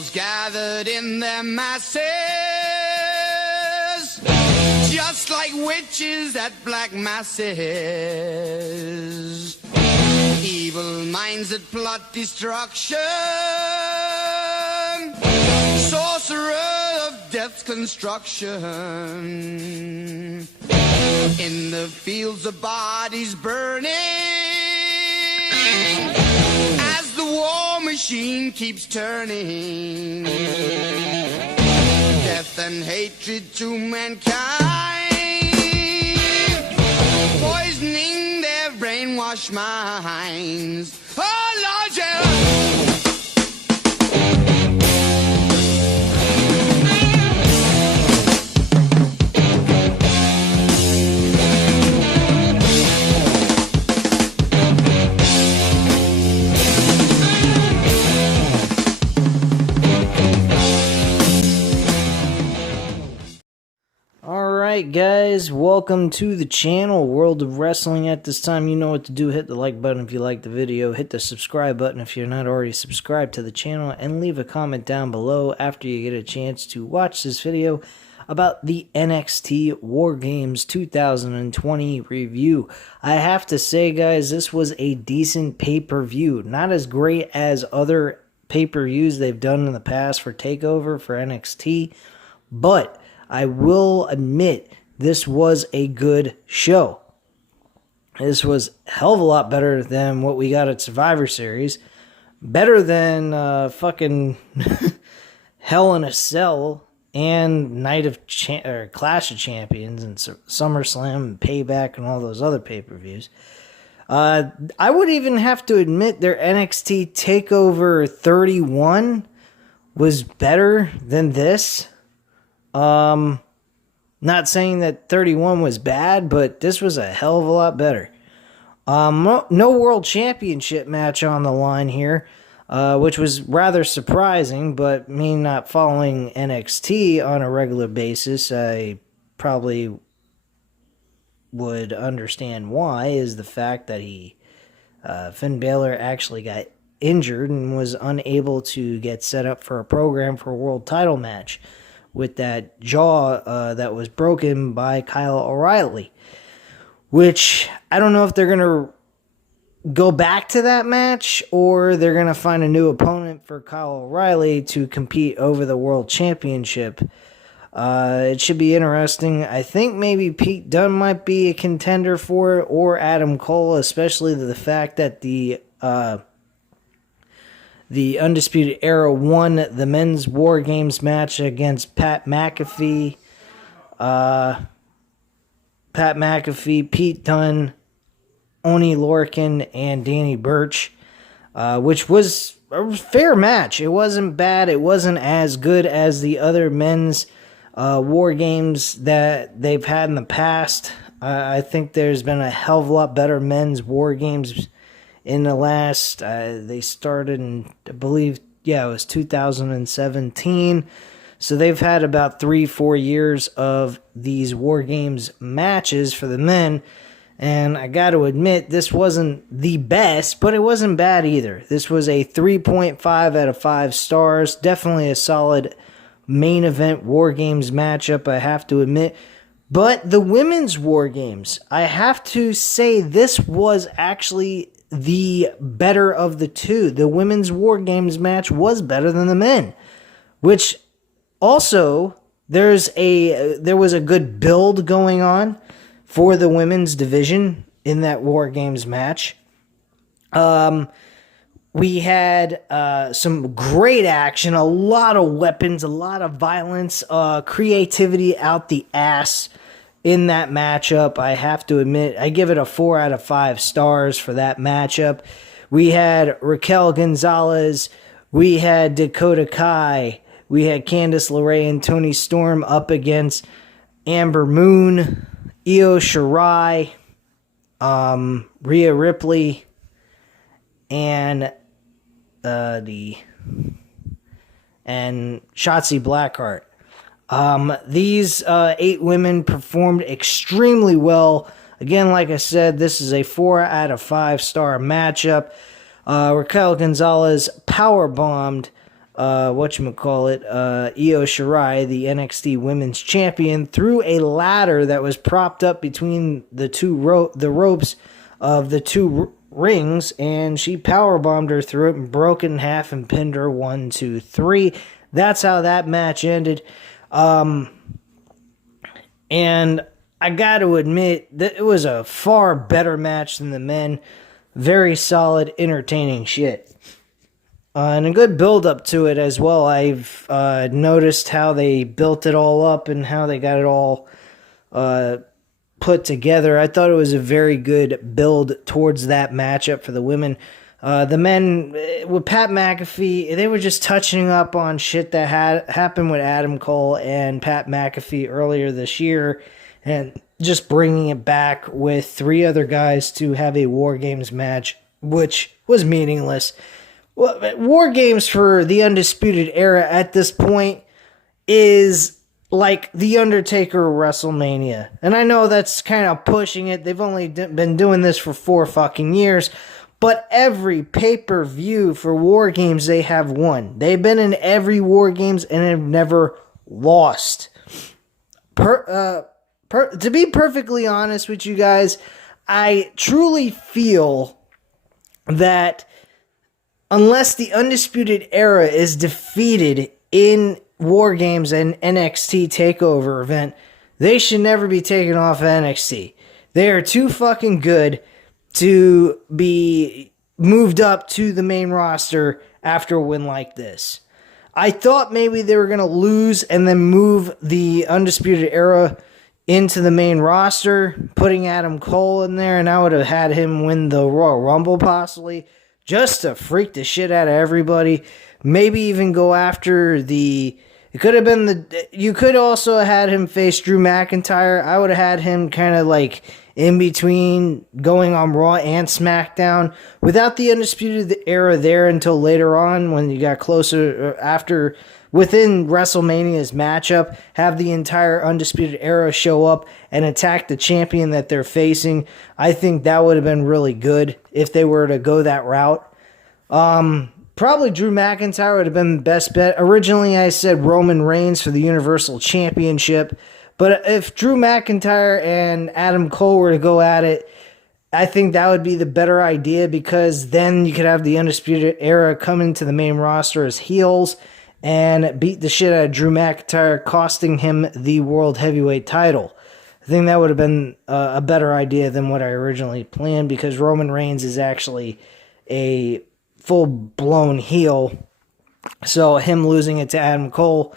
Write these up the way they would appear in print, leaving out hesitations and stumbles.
girls gathered in their masses, just like witches at black masses. Evil minds that plot destruction, sorcerer of death's construction. In the fields of bodies burning, as the war machine keeps turning. Death and hatred to mankind, poisoning their brainwashed minds. Oh, Lord, yeah. Alright guys, welcome to the channel, World of Wrestling. At this time, you know what to do. Hit the like button if you like the video, hit the subscribe button if you're not already subscribed to the channel, and leave a comment down below after you get a chance to watch this video about the NXT War Games 2020 review. I have to say guys, this was a decent pay-per-view. Not as great as other pay-per-views they've done in the past for Takeover, for NXT, but I will admit this was a good show. This was a hell of a lot better than what we got at Survivor Series. Better than fucking Hell in a Cell and Clash of Champions and SummerSlam and Payback and all those other pay-per-views. I would even have to admit their NXT TakeOver 31 was better than this. Not saying that 31 was bad, but this was a hell of a lot better. No World Championship match on the line here, which was rather surprising, but me not following NXT on a regular basis, I probably would understand why, is the fact that Finn Balor actually got injured and was unable to get set up for a program for a world title match with that jaw that was broken by Kyle O'Reilly, which I don't know if they're going to go back to that match or they're going to find a new opponent for Kyle O'Reilly to compete over the World Championship. It should be interesting. I think maybe Pete Dunne might be a contender for it, or Adam Cole, especially the fact that the Undisputed Era won the men's War Games match against Pat McAfee. Pete Dunne, Oney Lorcan, and Danny Burch, which was a fair match. It wasn't bad. It wasn't as good as the other men's War Games that they've had in the past. I think there's been a hell of a lot better men's War Games in the last, they started in, I believe, it was 2017. So they've had about 3-4 years of these War Games matches for the men. And I got to admit, this wasn't the best, but it wasn't bad either. This was a 3.5 out of 5 stars. Definitely a solid main event War Games matchup, I have to admit. But the women's War Games, I have to say this was actually the better of the two. The women's War Games match was better than the men, which also there was a good build going on for the women's division in that War Games match. We had some great action, a lot of weapons, a lot of violence, creativity out the ass in that matchup. I have to admit, I give it a 4 out of 5 stars for that matchup. We had Raquel Gonzalez, we had Dakota Kai, we had Candice LeRae and Toni Storm up against Amber Moon, Io Shirai, Rhea Ripley, and Shotzi Blackheart. These 8 women performed extremely well. Again, like I said, this is a 4 out of 5 star matchup. Raquel Gonzalez powerbombed Io Shirai, the NXT Women's Champion, through a ladder that was propped up between the ropes of the two rings, and she powerbombed her through it and broke it in half and pinned her 1, 2, 3. That's how that match ended. And I got to admit that it was a far better match than the men. Very solid, entertaining shit. And a good build up to it as well. I've noticed how they built it all up and how they got it all put together. I thought it was a very good build towards that matchup for the women. The men, with Pat McAfee, they were just touching up on shit that had happened with Adam Cole and Pat McAfee earlier this year, and just bringing it back with 3 other guys to have a War Games match, which was meaningless. Well, War Games for the Undisputed Era at this point is like The Undertaker WrestleMania. And I know that's kind of pushing it. They've only been doing this for 4 fucking years. But every pay-per-view for War Games, they have won. They've been in every War Games and have never lost. To be perfectly honest with you guys, I truly feel that unless the Undisputed Era is defeated in War Games and NXT TakeOver event, they should never be taken off NXT. They are too fucking good to be moved up to the main roster after a win like this. I thought maybe they were going to lose and then move the Undisputed Era into the main roster, putting Adam Cole in there, and I would have had him win the Royal Rumble possibly, just to freak the shit out of everybody. Maybe even go after the... It could have been you could also have had him face Drew McIntyre. I would have had him kind of like in between going on Raw and SmackDown without the Undisputed Era there until later on when you got closer after within WrestleMania's matchup, have the entire Undisputed Era show up and attack the champion that they're facing. I think that would have been really good if they were to go that route. Probably Drew McIntyre would have been the best bet. Originally, I said Roman Reigns for the Universal Championship. But if Drew McIntyre and Adam Cole were to go at it, I think that would be the better idea because then you could have the Undisputed Era come into the main roster as heels and beat the shit out of Drew McIntyre, costing him the World Heavyweight title. I think that would have been a better idea than what I originally planned because Roman Reigns is actually a full-blown heel. So him losing it to Adam Cole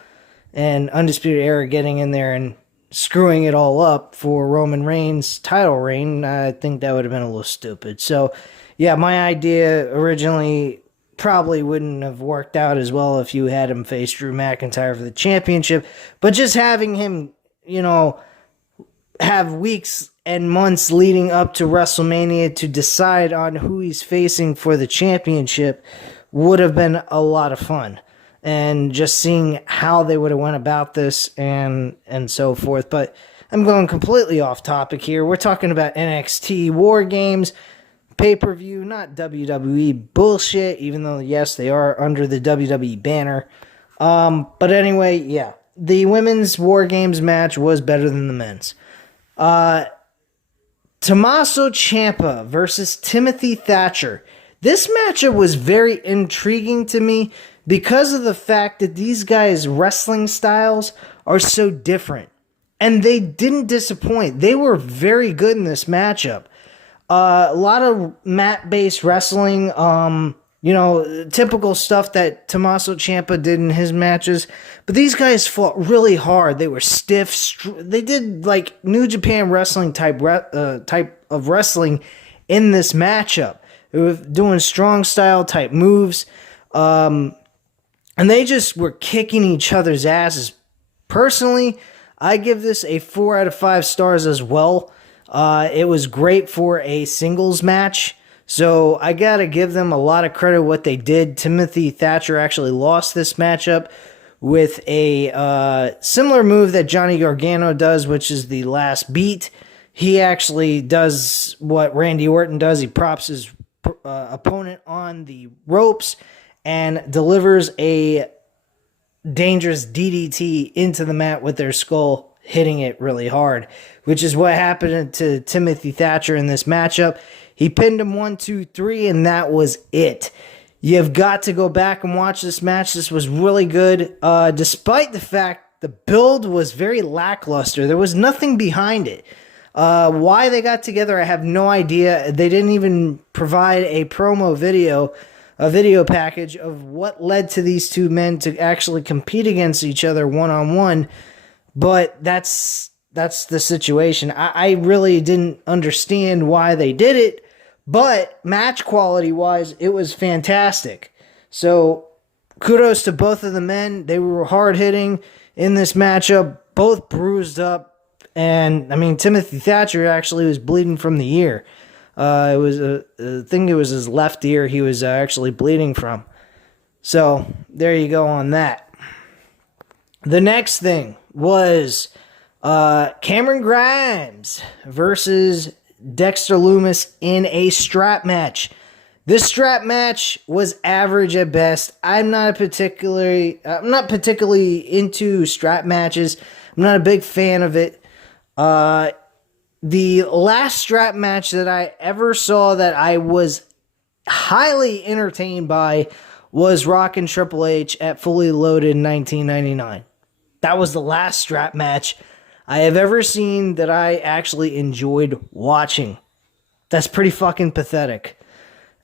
and Undisputed Era getting in there and screwing it all up for Roman Reigns' title reign, I think that would have been a little stupid. So, yeah, my idea originally probably wouldn't have worked out as well if you had him face Drew McIntyre for the championship. But just having him, have weeks and months leading up to WrestleMania to decide on who he's facing for the championship would have been a lot of fun. And just seeing how they would have went about this and so forth. But I'm going completely off topic here. We're talking about NXT War Games, pay-per-view, not WWE bullshit, even though, yes, they are under the WWE banner. But anyway, yeah. The women's War Games match was better than the men's. Tommaso Ciampa versus Timothy Thatcher. This matchup was very intriguing to me because of the fact that these guys' wrestling styles are so different. And they didn't disappoint. They were very good in this matchup. A lot of mat-based wrestling, typical stuff that Tommaso Ciampa did in his matches. But these guys fought really hard. They were stiff. They did like New Japan wrestling type of wrestling in this matchup. They were doing strong style type moves. And they just were kicking each other's asses. Personally, I give this a 4 out of 5 stars as well. It was great for a singles match. So I got to give them a lot of credit what they did. Timothy Thatcher actually lost this matchup with a similar move that Johnny Gargano does, which is the last beat. He actually does what Randy Orton does. He props his opponent on the ropes and delivers a dangerous DDT into the mat with their skull, hitting it really hard, which is what happened to Timothy Thatcher in this matchup. He pinned him 1, 2, 3, and that was it. You've got to go back and watch this match. This was really good, despite the fact the build was very lackluster. There was nothing behind it. Why they got together, I have no idea. They didn't even provide a promo video, a video package of what led to these two men to actually compete against each other one-on-one. But that's the situation. I really didn't understand why they did it. But match quality wise, it was fantastic. So kudos to both of the men. They were hard hitting in this matchup, both bruised up. And I mean, Timothy Thatcher actually was bleeding from the ear. It was I think it was his left ear he was actually bleeding from. So there you go on that. The next thing was Cameron Grimes versus Dexter Lumis in a strap match. This strap match was average at best. I'm not particularly into strap matches. I'm not a big fan of it. The last strap match that I ever saw that I was highly entertained by was Rock and Triple H at Fully Loaded in 1999. That was the last strap match I have ever seen that I actually enjoyed watching. That's pretty fucking pathetic.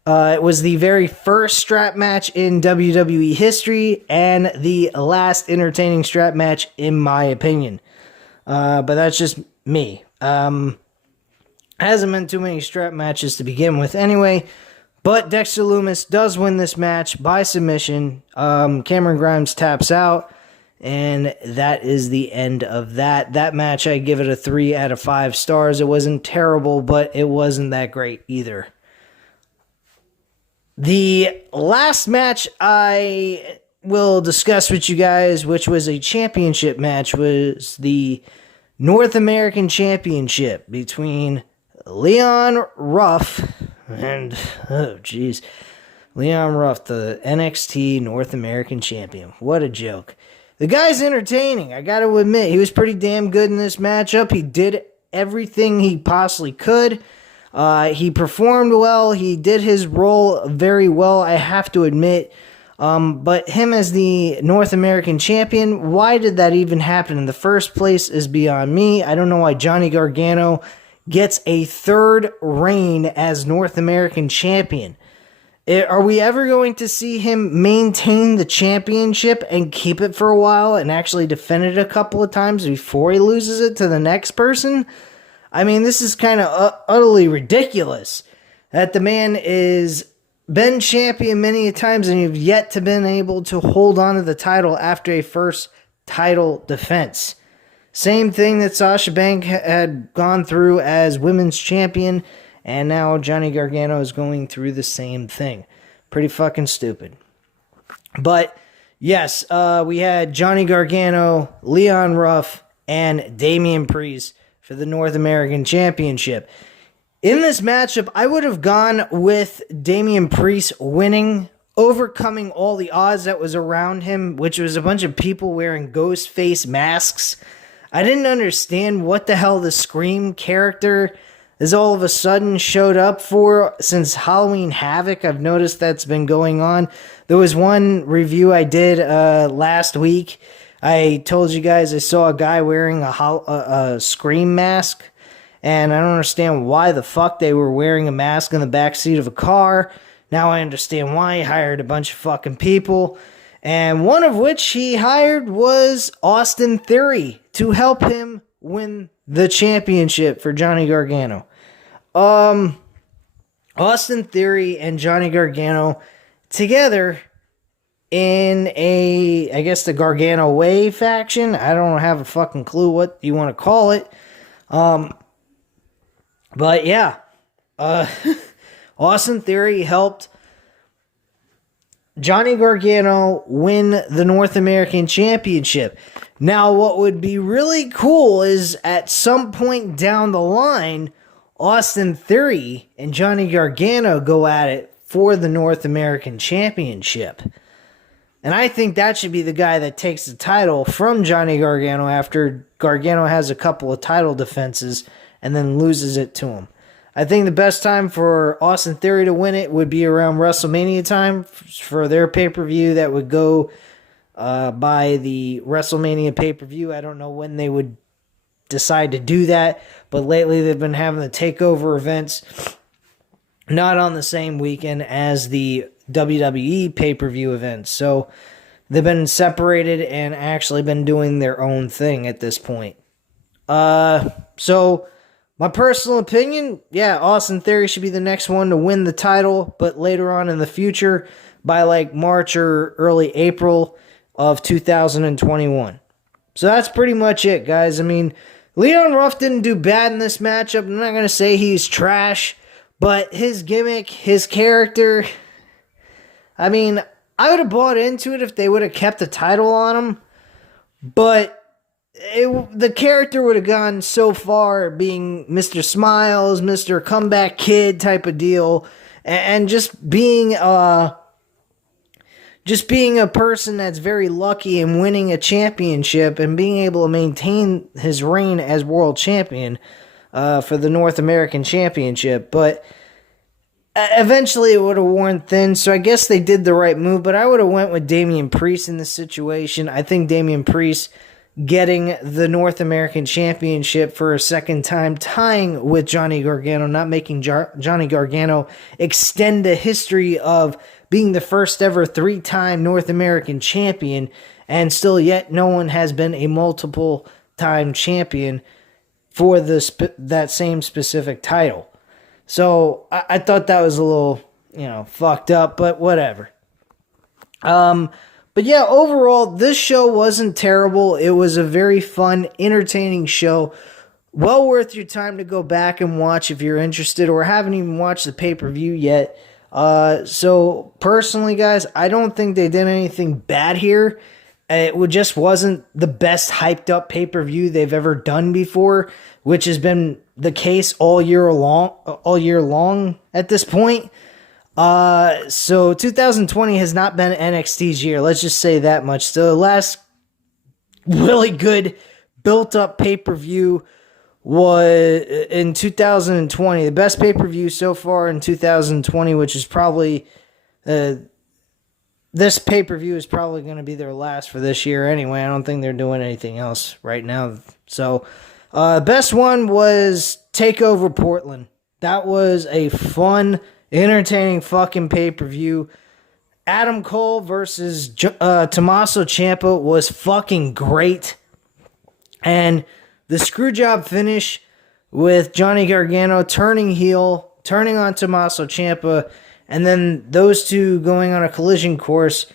It was the very first strap match in WWE history and the last entertaining strap match in my opinion. But that's just me. Hasn't been too many strap matches to begin with anyway. But Dexter Lumis does win this match by submission. Cameron Grimes taps out. And that is the end of that. That match, I give it a 3 out of 5 stars. It wasn't terrible, but it wasn't that great either. The last match I will discuss with you guys, which was a championship match, was the North American Championship between Leon Ruff and, Leon Ruff, the NXT North American Champion. What a joke. The guy's entertaining, I gotta admit. He was pretty damn good in this matchup. He did everything he possibly could. He performed well. He did his role very well, I have to admit. But him as the North American Champion, why did that even happen in the first place is beyond me. I don't know why Johnny Gargano gets a third reign as North American Champion. Are we ever going to see him maintain the championship and keep it for a while and actually defend it a couple of times before he loses it to the next person? I mean, this is kind of utterly ridiculous that the man is been champion many times and you've yet to been able to hold on to the title after a first title defense. Same thing that Sasha Banks had gone through as women's champion. And now Johnny Gargano is going through the same thing. Pretty fucking stupid. But, yes, we had Johnny Gargano, Leon Ruff, and Damian Priest for the North American Championship. In this matchup, I would have gone with Damian Priest winning, overcoming all the odds that was around him, which was a bunch of people wearing ghost face masks. I didn't understand what the hell the Scream character is all of a sudden showed up for since Halloween Havoc. I've noticed that's been going on. There was one review I did last week. I told you guys I saw a guy wearing a Scream mask, and I don't understand why the fuck they were wearing a mask in the backseat of a car. Now I understand why he hired a bunch of fucking people, and one of which he hired was Austin Theory to help him win the championship for Johnny Gargano. Austin Theory and Johnny Gargano together in I guess the Gargano Way faction. I don't have a fucking clue what you want to call it. But yeah, Austin Theory helped Johnny Gargano win the North American Championship. Now, what would be really cool is at some point down the line, Austin Theory and Johnny Gargano go at it for the North American Championship. And I think that should be the guy that takes the title from Johnny Gargano after Gargano has a couple of title defenses and then loses it to him. I think the best time for Austin Theory to win it would be around WrestleMania time for their pay-per-view that would go by the WrestleMania pay-per-view. I don't know when they would decide to do that, but lately they've been having the Takeover events not on the same weekend as the WWE pay-per-view events. So they've been separated and actually been doing their own thing at this point. So my personal opinion, yeah, Austin Theory should be the next one to win the title, but later on in the future, by like March or early April of 2021. So that's pretty much it, guys. I mean, Leon Ruff didn't do bad in this matchup. I'm not going to say he's trash, but his gimmick, his character, I mean, I would have bought into it if they would have kept the title on him, but the character would have gone so far being Mr. Smiles, Mr. Comeback Kid type of deal, and just being a person that's very lucky in winning a championship and being able to maintain his reign as world champion for the North American Championship. But eventually it would have worn thin, so I guess they did the right move, but I would have went with Damian Priest in this situation. I think Damian Priest getting the North American Championship for a second time, tying with Johnny Gargano, not making Johnny Gargano extend the history of being the first ever 3-time North American champion, and still yet no one has been a multiple-time champion for that same specific title. So I thought that was a little, fucked up, but whatever. But yeah, overall, this show wasn't terrible. It was a very fun, entertaining show. Well worth your time to go back and watch if you're interested or haven't even watched the pay-per-view yet. So personally, guys, I don't think they did anything bad here. It just wasn't the best hyped up pay-per-view they've ever done before, which has been the case all year long at this point. So 2020 has not been NXT's year. Let's just say that much. The last really good built up pay-per-view was in 2020. The best pay-per-view so far in 2020, which is probably, this pay-per-view is probably going to be their last for this year anyway. I don't think they're doing anything else right now. So, best one was Takeover Portland. That was a fun, entertaining fucking pay-per-view. Adam Cole versus Tommaso Ciampa was fucking great. And the screwjob finish with Johnny Gargano turning heel, turning on Tommaso Ciampa, and then those two going on a collision course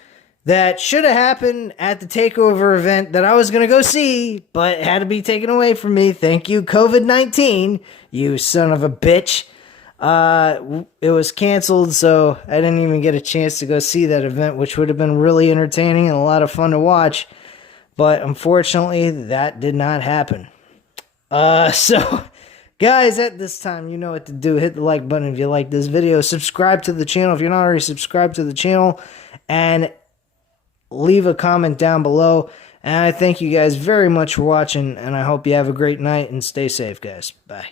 that should have happened at the Takeover event that I was going to go see, but had to be taken away from me. Thank you, COVID-19, you son of a bitch. It was canceled, so I didn't even get a chance to go see that event, which would have been really entertaining and a lot of fun to watch. But unfortunately, that did not happen. So, guys, at this time, you know what to do. Hit the like button if you like this video. Subscribe to the channel if you're not already subscribed to the channel. And leave a comment down below. And I thank you guys very much for watching. And I hope you have a great night and stay safe, guys. Bye.